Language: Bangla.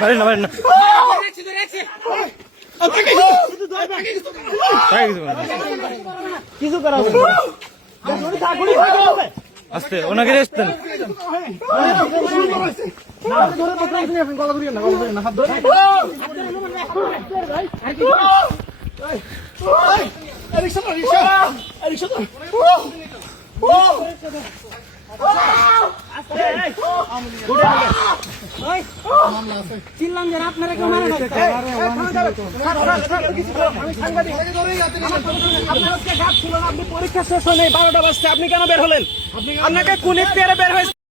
মারেন না মারেন না কিছু করা হবে আস্তে ওনাকে রেস্ট দেন চিনলাম যে আপনারা কেউ মারেন আপনি পরীক্ষা শেষ হয়নি 12টা বাজছে আপনি কেন বের হলেন আপনাকে কুলিক পেয়ারে বের হয়েছে